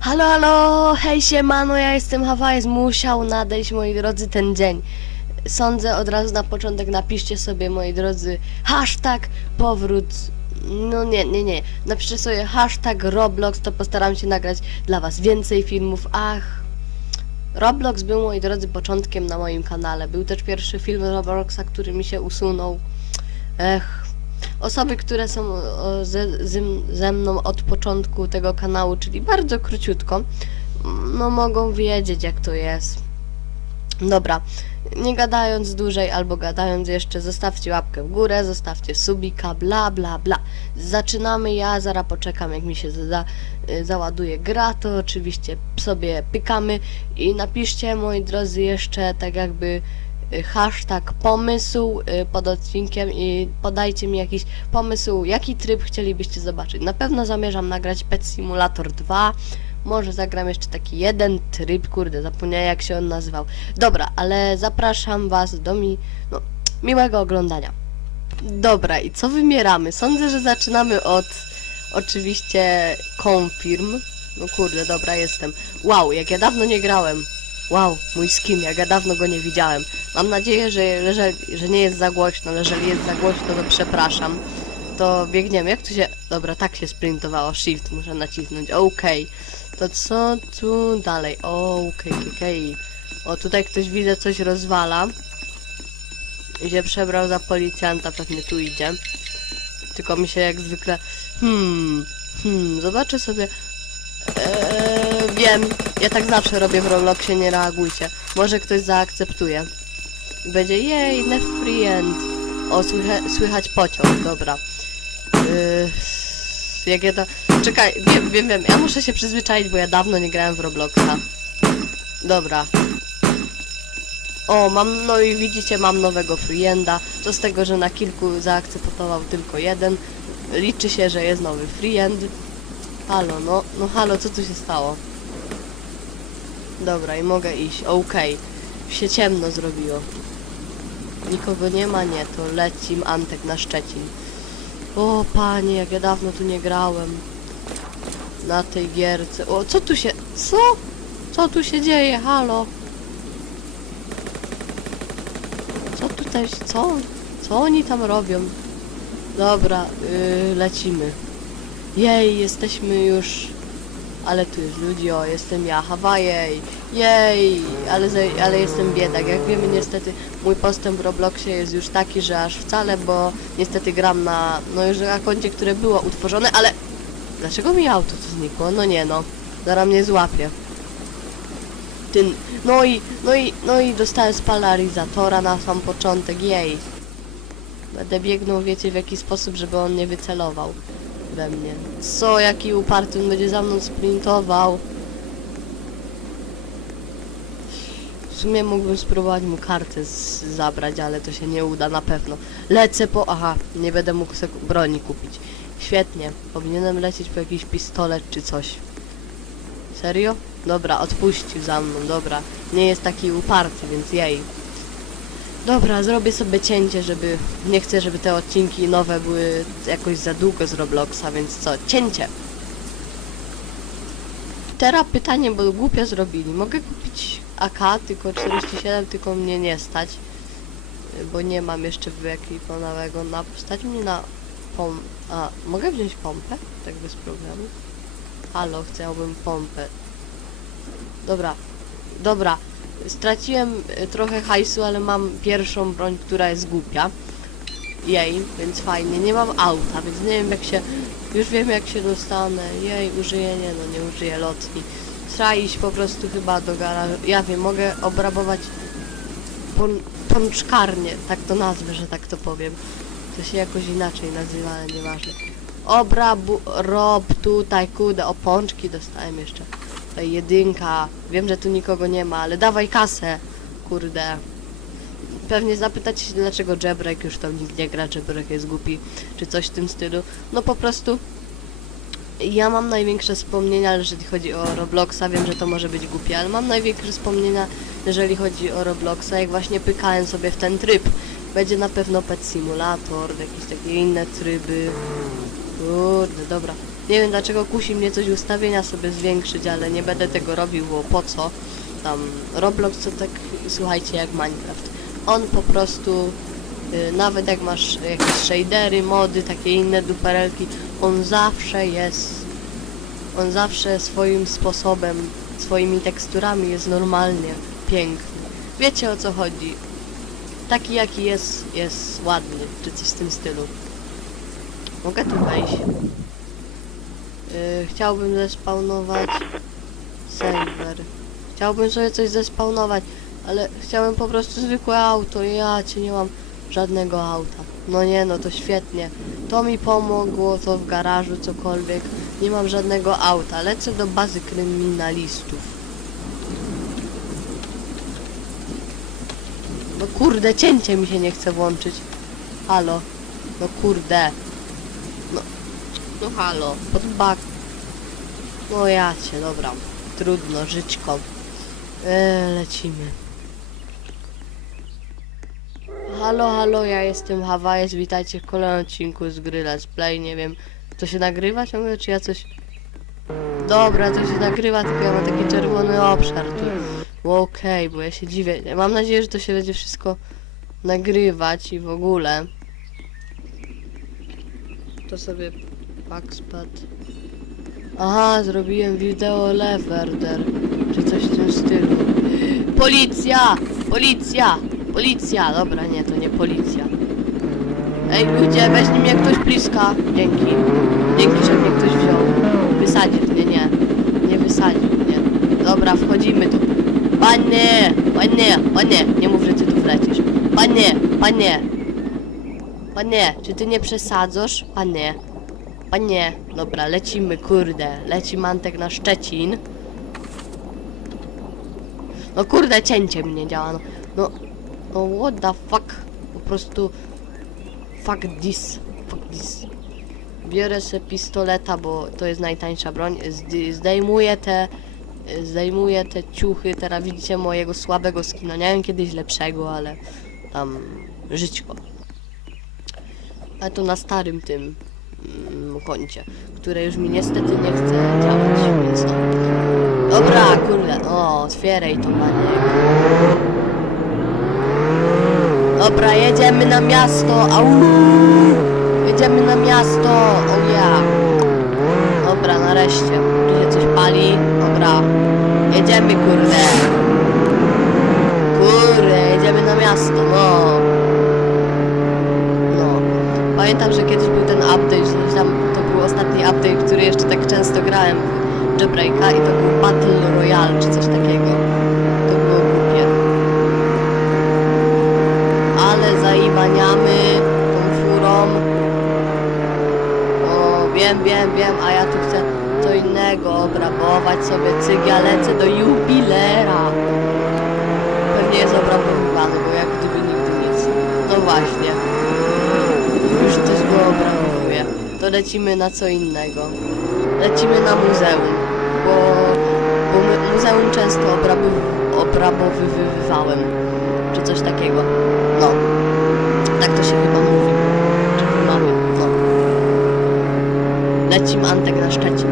Halo, halo, hej siemano, ja jestem Hawajs, musiał nadejść moi drodzy ten dzień. Sądzę od razu na początek napiszcie sobie moi drodzy hashtag powrót, no nie, nie, nie, napiszcie sobie hashtag Roblox, to postaram się nagrać dla was więcej filmów, ach. Roblox był moi drodzy początkiem na moim kanale, był też pierwszy film Robloxa, który mi się usunął. Ech, osoby, które są ze, ze, mną od początku tego kanału, czyli bardzo króciutko, no mogą wiedzieć jak to jest. Dobra, nie gadając dłużej albo gadając jeszcze, zostawcie łapkę w górę, zostawcie subika, bla bla bla. Zaczynamy, ja zaraz poczekam jak mi się y, załaduje gra, to oczywiście sobie pykamy i napiszcie moi drodzy jeszcze tak jakby hashtag pomysł y, pod odcinkiem i podajcie mi jakiś pomysł, jaki tryb chcielibyście zobaczyć. Na pewno zamierzam nagrać Pet Simulator 2. Może zagram jeszcze taki jeden tryb, kurde, zapomniałem jak się on nazywał. Dobra, ale zapraszam was do mi, no, miłego oglądania. Dobra, i co wymieramy? Sądzę, że zaczynamy od oczywiście confirm. No kurde, dobra, jestem. Wow, jak ja dawno nie grałem. Wow, mój skin, jak ja dawno go nie widziałem. Mam nadzieję, że, że nie jest za głośno, ale jeżeli jest za głośno, to przepraszam. To biegniemy. Jak tu się... Dobra, tak się sprintowało. Shift muszę nacisnąć. Okej. To co tu dalej? Okej, okej, okej. O, tutaj ktoś widzę coś rozwala. I się przebrał za policjanta, pewnie tu idzie. Tylko mi się jak zwykle... Hmm... Hmm, zobaczę sobie... Eee, wiem, ja tak zawsze robię w Robloxie, nie reagujcie. Może ktoś zaakceptuje. Będzie jej, friend. O, słycha, słychać pociąg, dobra. Yy, jak ja to... Czekaj, wiem, wiem, wiem, ja muszę się przyzwyczaić, bo ja dawno nie grałem w Robloxa. Dobra. O, mam, no i widzicie, mam nowego frienda. Co z tego, że na kilku zaakceptował tylko jeden. Liczy się, że jest nowy friend. Halo, no, no halo, co tu się stało? Dobra, i mogę iść, okej. Się ciemno zrobiło. Nikogo nie ma? Nie, to lecim Antek na Szczecin. O panie, jak ja dawno tu nie grałem. Na tej gierce. O, co tu się... Co? Co tu się dzieje? Halo? Co tutaj... Co? Co oni tam robią? Dobra, yy, lecimy. Jej, jesteśmy już... Ale tu jest ludzi, o, jestem ja, Hawajej, jej, ale, ale jestem biedak. Jak wiemy, niestety mój postęp w Robloxie jest już taki, że aż wcale, bo niestety gram na, no już na koncie, które było utworzone, ale dlaczego mi auto tu znikło? No nie no, zaraz mnie złapie. Ty, no i, no i, no i dostałem z polaryzatora na sam początek, jej. Będę biegnął, wiecie, w jaki sposób, żeby on nie wycelował we mnie. Co, jaki uparty, on będzie za mną sprintował. W sumie mógłbym spróbować mu kartę zabrać, ale to się nie uda na pewno. Lecę po... Aha, nie będę mógł broni kupić. Świetnie. Powinienem lecieć po jakiś pistolet czy coś. Serio? Dobra, odpuścił za mną, dobra. Nie jest taki uparty, więc jej. Dobra, zrobię sobie cięcie, żeby... Nie chcę, żeby te odcinki nowe były jakoś za długo z Robloxa, więc co? Cięcie! Teraz pytanie, bo głupio zrobili. Mogę kupić AK, tylko 47, tylko mnie nie stać. Bo nie mam jeszcze wyekipowanego na... Stać mnie na pom... A, mogę wziąć pompę? Tak bez problemu. Halo, chciałbym pompę. Dobra, dobra. Straciłem y, trochę hajsu, ale mam pierwszą broń, która jest głupia. Jej, więc fajnie. Nie mam auta, więc nie wiem jak się... Już wiem jak się dostanę. Jej, użyję, nie no, nie użyję lotni. Trzeba iść po prostu chyba do garażu. Ja wiem, mogę obrabować pon pączkarnię, tak to nazwę, że tak to powiem. To się jakoś inaczej nazywa, ale nieważne. Obrabu... rob tutaj, kudę, o pączki dostałem jeszcze. Jedynka. Wiem, że tu nikogo nie ma, ale dawaj kasę. Kurde. Pewnie zapytacie się, dlaczego Jabrek już tam nikt nie gra, Jabrek jest głupi, czy coś w tym stylu. No po prostu ja mam największe wspomnienia, jeżeli chodzi o Robloxa, wiem, że to może być głupie, ale mam największe wspomnienia, jeżeli chodzi o Robloxa, jak właśnie pykałem sobie w ten tryb. Będzie na pewno Pet Simulator, jakieś takie inne tryby. Kurde, dobra. Nie wiem dlaczego kusi mnie coś ustawienia sobie zwiększyć, ale nie będę tego robił, bo po co? Tam Roblox to tak, słuchajcie, jak Minecraft. On po prostu, y, nawet jak masz jakieś shadery, mody, takie inne duperelki, on zawsze jest, on zawsze swoim sposobem, swoimi teksturami jest normalnie piękny. Wiecie o co chodzi. Taki jaki jest, jest ładny, czy coś w tym stylu. Mogę tu wejść. Yy, chciałbym zespawnować serwer. Chciałbym sobie coś zespawnować, ale chciałem po prostu zwykłe auto. Ja cię nie mam żadnego auta. No nie, no to świetnie. To mi pomogło, to w garażu, cokolwiek. Nie mam żadnego auta. Lecę do bazy kryminalistów. No kurde, cięcie mi się nie chce włączyć. Halo. No kurde. No, halo. Pod bak. No ja cię, dobra. Trudno, żyćko. Eee, lecimy. Halo, halo, ja jestem Hawajs, witajcie w kolejnym odcinku z gry Let's Play, nie wiem, to się nagrywa ciągle, czy ja coś... Dobra, to się nagrywa, tylko ja mam taki czerwony obszar tu. Okej, bo ja się dziwię, mam nadzieję, że to się będzie wszystko nagrywać i w ogóle. To sobie backspad. Aha, zrobiłem wideo Leverder, czy coś w tym stylu. Policja! Policja! Policja! Dobra, nie, to nie policja. Ej ludzie, weźmie mnie ktoś bliska. Dzięki. Dzięki, że mnie ktoś wziął. Wysadził mnie, nie. Nie wysadził mnie. Dobra, wchodzimy tu. Panie! Panie! Panie! Nie mów, że ty tu wlecisz. Panie! Panie! Panie, czy ty nie przesadzasz? Panie. Panie. Dobra, lecimy, kurde. Leci Mantek na Szczecin. No kurde, cięcie mi nie działa, no. No, no what the fuck? Po prostu... Fuck this. Fuck this. Biorę sobie pistoleta, bo to jest najtańsza broń. Zd- zdejmuję te... Zdejmuję te ciuchy. Teraz widzicie mojego słabego skina. Miałem kiedyś lepszego, ale... Tam... Żyćko. Ale to na starym tym... Koncie. Które już mi niestety nie chce działać, więc no... Dobra, kurde, o, otwieraj to maniek. Dobra, jedziemy na miasto, au! Jedziemy na miasto, o ja. Dobra, nareszcie. Tu się coś pali, dobra. Jedziemy. Kurde, jedziemy na miasto, no. No. Pamiętam, że kiedyś był ten update, że tam to był ostatni update, który jeszcze tak często grałem w Jailbreaka i to był Battle Royale czy coś takiego. To było głupie. Ale zaiwaniamy tą furą. O, wiem, wiem, wiem, a ja tu chcę co innego obrabować sobie cygia, lecę do jubilera. Pewnie jest obrabowywany, bo jak gdyby nigdy nic. No właśnie. Lecimy na co innego. Lecimy na muzeum, bo, bo muzeum często obraby, obrabowywywałem, czy coś takiego. No, tak to się chyba mówi, czy wymawia, no. Lecimy Antek na Szczecin.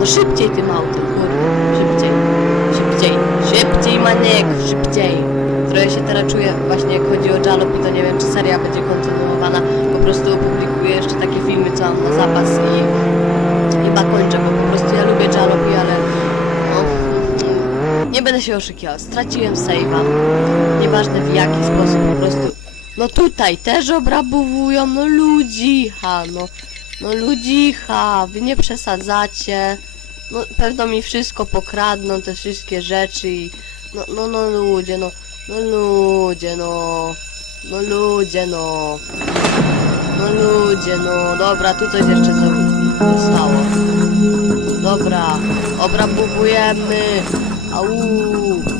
No szybciej tym autem, kurde, szybciej, szybciej, szybciej Maniek, szybciej. Trochę się teraz czuję, właśnie jak chodzi o Jalop i to nie wiem, czy seria będzie kontynuowana. Po prostu opublikuję jeszcze takie filmy, co mam na zapas i chyba kończę, bo po prostu ja lubię Jalopy, ale no, nie będę się oszukiwał. Straciłem save'a. Nieważne w jaki sposób, po prostu. No tutaj też obrabowują, no ludzicha, no. No ludzicha, wy nie przesadzacie. No pewno mi wszystko pokradną, te wszystkie rzeczy i... No, no, no ludzie, no. No ludzie, no. No ludzie, no. No ludzie, no. Dobra, tu coś jeszcze zo- zostało. Dobra, obrabowujemy. Au,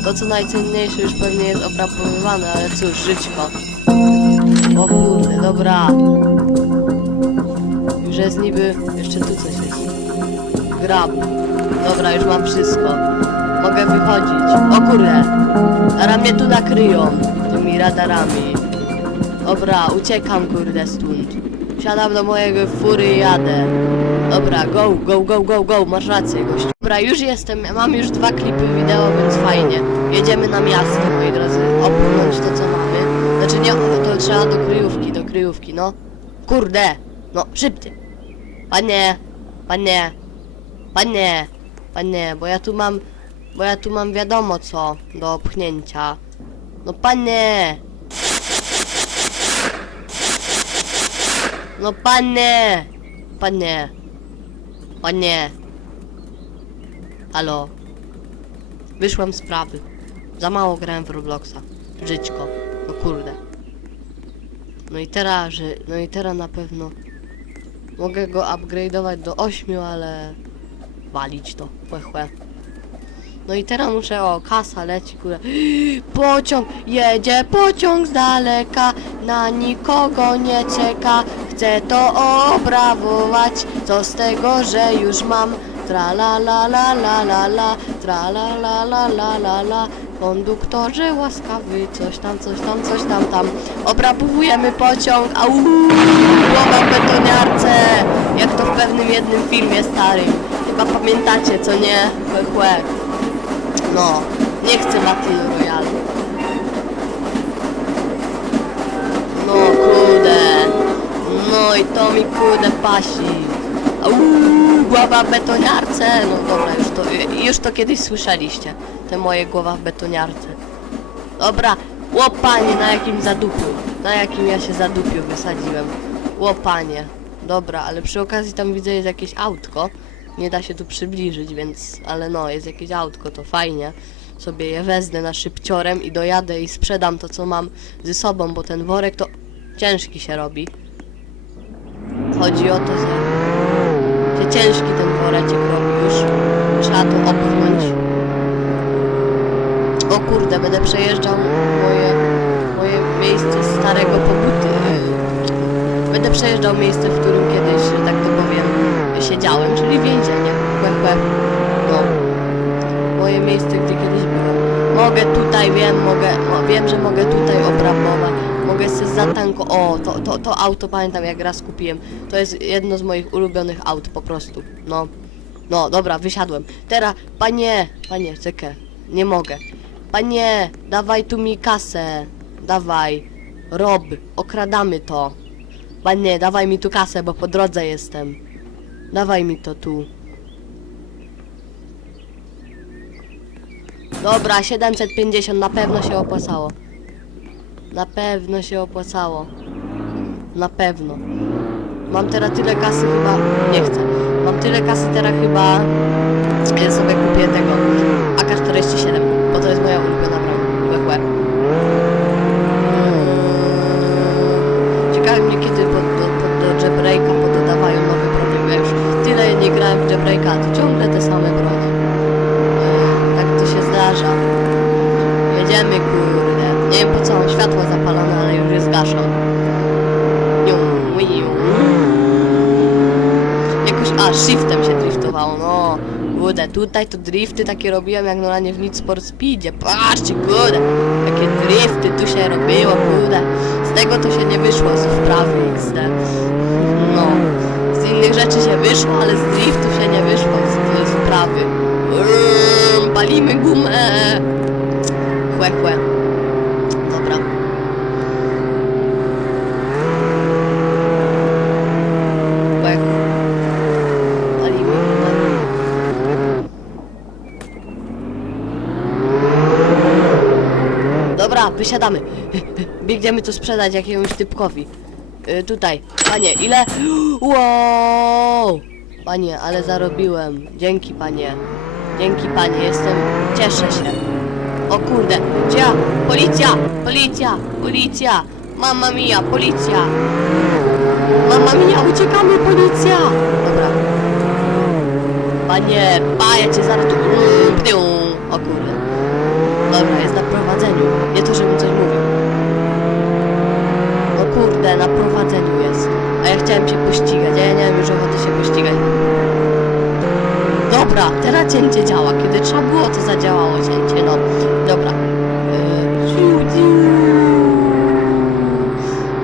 to co najcenniejsze już pewnie jest obrabowywane, ale cóż, żyćko. O kurde, dobra. Już jest niby... Jeszcze tu coś jest. Grab. Dobra, już mam wszystko. Mogę wychodzić. O kurde. Mnie tu nakryją. Tymi radarami. Dobra, uciekam kurde stąd. Wsiadam do mojego fury i jadę. Dobra, go, go, go, go, go, masz rację, gościu. Dobra, już jestem, mam już dwa klipy wideo, więc fajnie. Jedziemy na miasto, moi drodzy, opłynąć to, co mamy. Znaczy nie, to trzeba do kryjówki, do kryjówki, no. Kurde, no, szybciej. Panie, panie, panie, panie, bo ja tu mam, bo ja tu mam wiadomo co do opchnięcia. No panie! No panie! Panie! Panie! Halo? Wyszłem z prawy. Za mało grałem w Robloxa. Żyćko. No kurde. No i teraz. No i teraz na pewno... Mogę go upgrade'ować do 8, ale... Walić to. Chłe, chłe. No i teraz muszę, o, kasa leci, kurde. Pociąg, jedzie pociąg z daleka, na nikogo nie czeka. Chcę to obrawować, co z tego, że już mam. Tra la la la la la la, tra la la la la la la. Konduktorze łaskawy, coś tam, coś tam, coś tam, tam. Obrabowujemy pociąg, au! Głowa w betoniarce, jak to w pewnym jednym filmie starym. Chyba pamiętacie, co nie? Chłe. No, nie chcę Battle I to mi kudę pasi. Au, głowa w betoniarce. No dobra, już to, już to kiedyś słyszeliście. Te moje głowa w betoniarce. Dobra, łopanie na jakim zadupiu. Na jakim ja się zadupiu wysadziłem. Łopanie. Dobra, ale przy okazji tam widzę jest jakieś autko. Nie da się tu przybliżyć, więc... Ale no, jest jakieś autko, to fajnie. Sobie je wezmę na szybciorem i dojadę i sprzedam to, co mam ze sobą, bo ten worek to ciężki się robi. Chodzi o to, że się ciężki ten woreczek robi już. Trzeba to opchnąć. O kurde, będę przejeżdżał moje, moje miejsce starego pobytu. Yy, Będę przejeżdżał miejsce, w którym kiedyś, że tak to powiem, siedziałem, czyli więzienie. Chłe. No. Moje miejsce, gdzie kiedyś byłem. Mogę tutaj, wiem, mogę, wiem, że mogę tutaj obrabować. Mogę sobie zatanko... O, to, to, to auto pamiętam jak raz kupiłem. To jest jedno z moich ulubionych aut po prostu. No. No, dobra, wysiadłem. Teraz, panie, panie, czekaj. Nie mogę. Panie, dawaj tu mi kasę. Dawaj. Rob, okradamy to. Panie, dawaj mi tu kasę, bo po drodze jestem. Dawaj mi to tu. Dobra, 750 na pewno się opłacało. Na pewno się opłacało. Na pewno. Mam teraz tyle kasy chyba... Nie chcę. Mam tyle kasy teraz chyba... Ja sobie kupię tego AK-47, bo to jest moja ulubiona broń. Łe, łe. Eee, Ciekawe mnie kiedy pod, do, pod, do jailbreaka pododawają nowe bronie, bo ja już tyle nie grałem w jailbreaka, to ciągle te same bronie. Eee, tak to się zdarza. Jedziemy kurde. Nie wiem po co mam światło zapalone, ale już je zgaszam. Niu, niu. Jakoś, a, shiftem się driftowało, no. Kurde, tutaj to drifty takie robiłem jak normalnie w Need Sport Speedzie. Patrzcie, kurde, jakie drifty tu się robiło, kurde. Z tego to się nie wyszło z wprawy XD. No, z innych rzeczy się wyszło, ale z driftów się nie wyszło z, z wprawy. Brrr, Palimy gumę. Chłe, chłe. Dobra. Chłe. Palimy gumę. Dobra, wysiadamy. Biegniemy to sprzedać jakiemuś typkowi. Y, tutaj. Panie, ile? Wow! Panie, ale zarobiłem. Dzięki, panie. Dzięki, panie. Jestem... Cieszę się. O kurde. Gdzie ja? Policja! Policja! Policja! Mamma mia, policja! Mamma mia, uciekamy, policja! Dobra. Panie, pa, ja cię zaraz tu... Mm, pniu. O kurde. Dobra, jest na prowadzeniu. Nie to, żebym coś mówił. No kurde, na prowadzeniu jest. A ja chciałem się pościgać, a ja nie mam już ochoty się pościgać. Dobra, teraz cięcie działa. Kiedy trzeba było, to zadziałało cięcie, no. Dobra. Yy.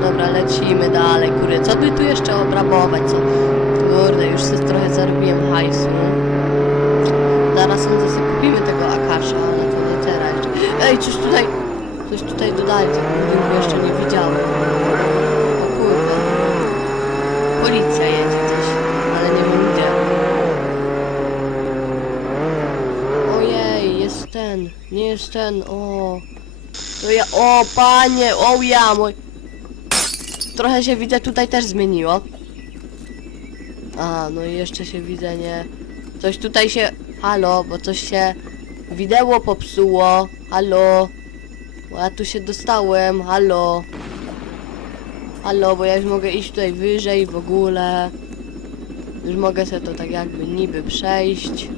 Dobra, lecimy dalej, kurde. Co by tu jeszcze obrabować, co? Kurde, już sobie trochę zarobiłem hajsu. Zaraz sądzę, sobie kupimy tego Akasza, ale to nie teraz. Ej, coś tutaj, coś tutaj dodali, tego jeszcze nie widziałem. O. Policja jedzie gdzieś, ale nie wiem gdzie. Ojej, jest ten, nie jest ten, o. To ja, o panie, o ja mój. Trochę się widzę tutaj też zmieniło. A, no i jeszcze się widzę, nie. Coś tutaj się. Halo, bo coś się. Wideo popsuło. Halo. Bo ja tu się dostałem. Halo. Halo, bo ja już mogę iść tutaj wyżej w ogóle. Już mogę sobie to tak jakby niby przejść.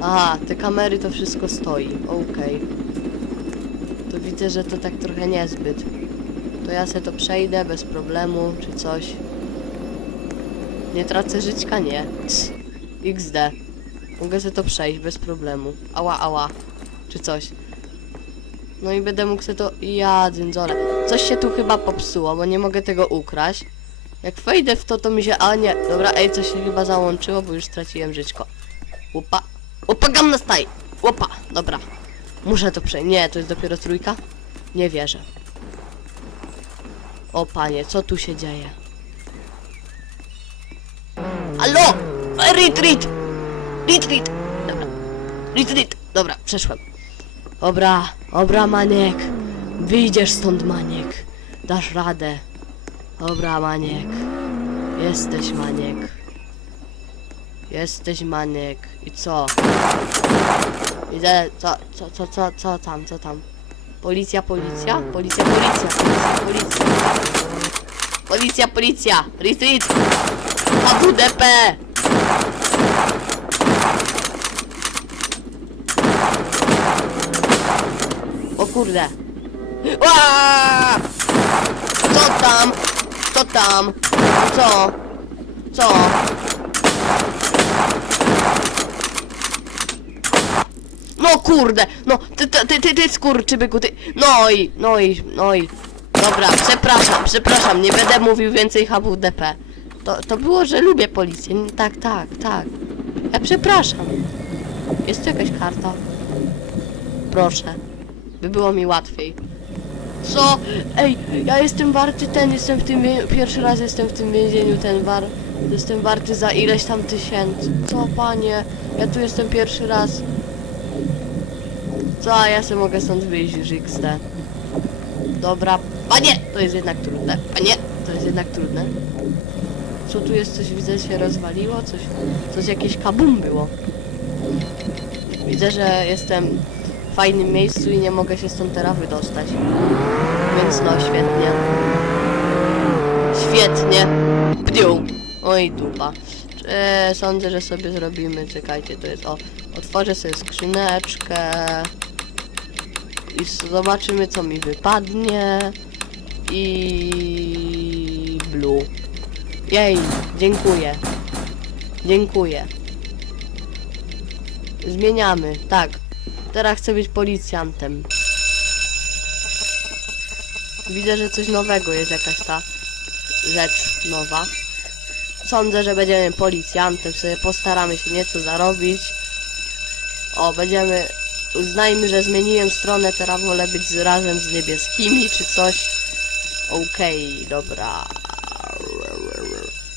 Aha, te kamery to wszystko stoi. Okej. To widzę, że to tak trochę niezbyt. To ja se to przejdę bez problemu, czy coś. Nie tracę żyćka? Nie. Cs. XD. Mogę se to przejść bez problemu. Ała, ała. Czy coś. No i będę mógł se to... Ja, dzyndzole. Coś się tu chyba popsuło, bo nie mogę tego ukraść. Jak wejdę w to, to mi się... A nie, dobra, ej, coś się chyba załączyło, bo już straciłem żyćko. Łopa. Łopa, gamma staj. Łopa, dobra. Muszę to przejść. Nie, to jest dopiero trójka? Nie wierzę. O panie, co tu się dzieje? Halo! Retreat! Retreat! Dobra. Retreat! Dobra, przeszłem. Dobra, dobra, Maniek. Wyjdziesz stąd, Maniek. Dasz radę. Dobra, Maniek. Jesteś, Maniek. Jesteś, Maniek. I co? Widzę, co, co, co, co, co tam, co tam? Policja, policja? Policja, policja, policja, policja. Policja, policja! Retreat! HWDP! O kurde! Co tam? Co tam? Co? Co? No kurde! No, ty, ty, ty, ty, ty skurczybyku, ty... No i, no i, no i... Dobra, przepraszam, przepraszam, nie będę mówił więcej HWDP. To, to było, że lubię policję. Tak, tak, tak. Ja przepraszam. Jest tu jakaś karta? Proszę. By było mi łatwiej. Co? Ej, ja jestem warty ten, jestem w tym, pierwszy raz jestem w tym więzieniu, ten war, jestem warty za ileś tam tysięcy. Co, panie? Ja tu jestem pierwszy raz. Co, ja sobie mogę stąd wyjść już XD. Dobra, panie! To jest jednak trudne. Panie! To jest jednak trudne. Co tu jest? Coś widzę się rozwaliło? Coś, coś jakieś kabum było. Widzę, że jestem fajnym miejscu i nie mogę się stąd teraz wydostać. Więc no, świetnie. Świetnie. Pdiu. Oj, dupa. E, sądzę, że sobie zrobimy, czekajcie, to jest, o, otworzę sobie skrzyneczkę i zobaczymy, co mi wypadnie i blue. Jej, dziękuję. Dziękuję. Zmieniamy, tak. Teraz chcę być policjantem. Widzę, że coś nowego jest jakaś ta rzecz nowa. Sądzę, że będziemy policjantem, sobie postaramy się nieco zarobić. O, będziemy... Uznajmy, że zmieniłem stronę, teraz wolę być razem z niebieskimi, czy coś. Okej, dobra.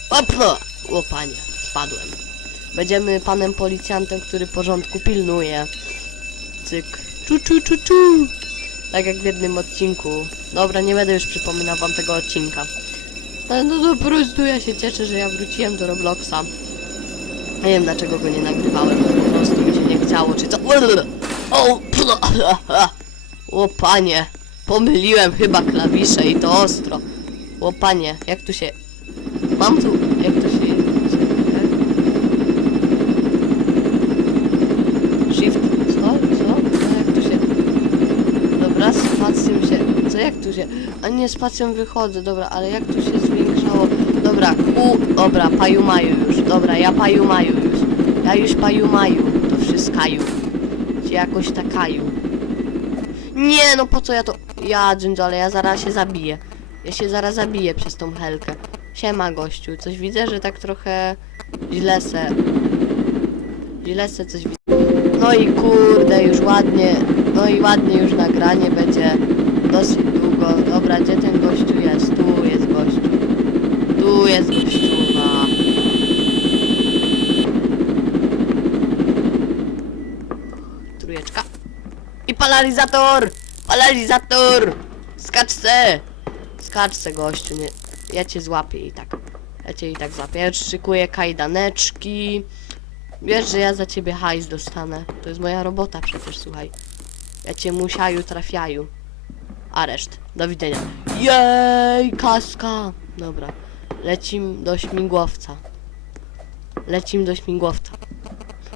Opla! O panie, spadłem. Będziemy panem policjantem, który porządku pilnuje. Cyk. Czu, czu, czu, czu. Tak jak w jednym odcinku. Dobra, nie będę już przypominał wam tego odcinka. Ale no to po prostu ja się cieszę, że ja wróciłem do Robloxa. Nie wiem dlaczego go nie nagrywałem, po prostu mi się nie chciało, czy co... O, o panie, pomyliłem chyba klawisze i to ostro. O panie, jak tu się... Mam tu... jak to się... Shift... co? Co? No jak tu się... Dobra, spacją jak tu się... A nie, spacją wychodzę, dobra, ale jak tu się zwiększało... Dobra, Q... Dobra, paju maju już, dobra, ja paju maju już. Ja już paju maju, to wszystkaju. Cię jakoś takaju. Nie, no po co ja to... Ja, ale ja zaraz się zabiję. Ja się zaraz zabiję przez tą helkę. Siema gościu, coś widzę, że tak trochę źle se... Źle se coś widzę. No i kurde, już ładnie, no i ładnie już nagranie będzie dosyć długo. Dobra, gdzie ten gościu jest? Tu jest gościu. Tu jest gościuwa. Trójeczka. I palarizator! Palarizator! Skacz se! Skacz se, gościu, nie... Ja cię złapię i tak. Ja cię i tak złapię. Ja szykuję kajdaneczki. Wiesz, że ja za ciebie hajs dostanę. To jest moja robota przecież, słuchaj. Ja cię musiaju trafiaju. Areszt. Do widzenia. Jej, kaska! Dobra. Lecim do śmigłowca. Lecim do śmigłowca.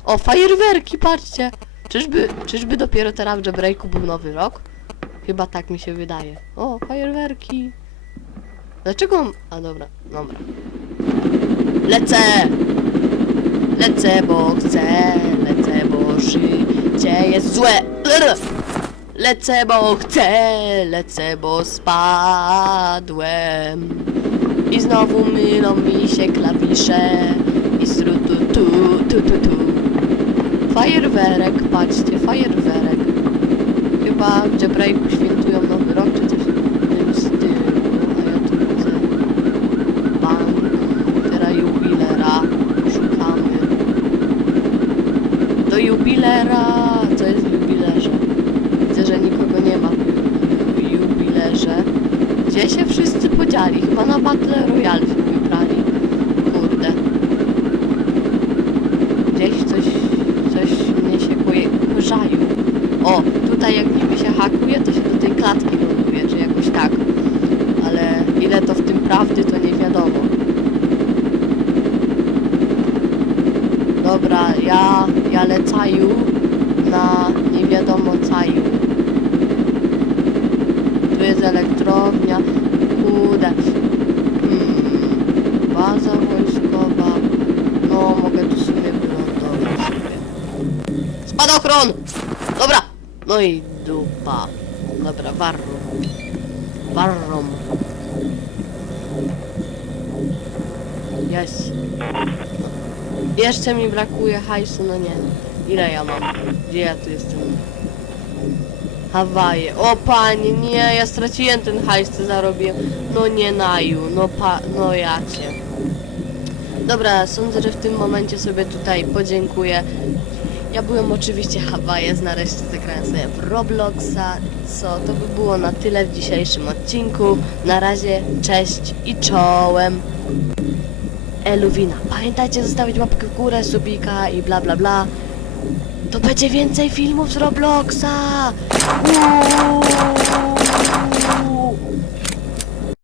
O, fajerwerki, patrzcie! Czyżby, czyżby dopiero teraz w Jailbreaku był nowy rok? Chyba tak mi się wydaje. O, fajerwerki. Dlaczego... A dobra, dobra. Lecę! Lecę, bo chcę, lecę, bo życie jest złe. Ugh! Lecę, bo chcę, lecę, bo spadłem. I znowu mylą mi się klawisze i strutu tu, tu, tu, tu. Fajerwerek, patrzcie, fajerwerek. Chyba w Jailbreaku świętują nowy rok, czy coś w tym stylu, a ja tu widzę bank, teraz jubilera, szukamy. Do jubilera, co jest w jubilerze? Widzę, że nikogo nie ma w jubilerze. Gdzie się wszyscy podzieli? Chyba na Battle Royale się wybrali. Kurde. Gdzieś coś, coś mnie się koje, kojarzył. O, tutaj jak niby się hakuje, to się do tej klatki ląduje, czy jakoś tak. Ale ile to w tym prawdy, to nie wiadomo. Dobra, ja, ja lecaju na nie wiadomo caju. Tu jest elektrownia. Kurde. Hmm, baza wojskowa. No, mogę tu sobie wylądować sobie. Spadochron! Dobra! I dupa. Dobra, warrum. Warrum. Jest. Jeszcze mi brakuje hajsu, no nie. Ile ja mam? Gdzie ja tu jestem? Hawaje. O panie, nie, ja straciłem ten hajs, co zarobiłem. No nie naju, no pa, no ja cię. Dobra, sądzę, że w tym momencie sobie tutaj podziękuję. Ja byłem oczywiście Hawaje, nareszcie zagrałem sobie w Robloxa. Co, to by było na tyle w dzisiejszym odcinku. Na razie, cześć i czołem. Eluwina. Pamiętajcie zostawić łapkę w górę, subika i bla bla bla. To będzie więcej filmów z Robloxa! Uuu.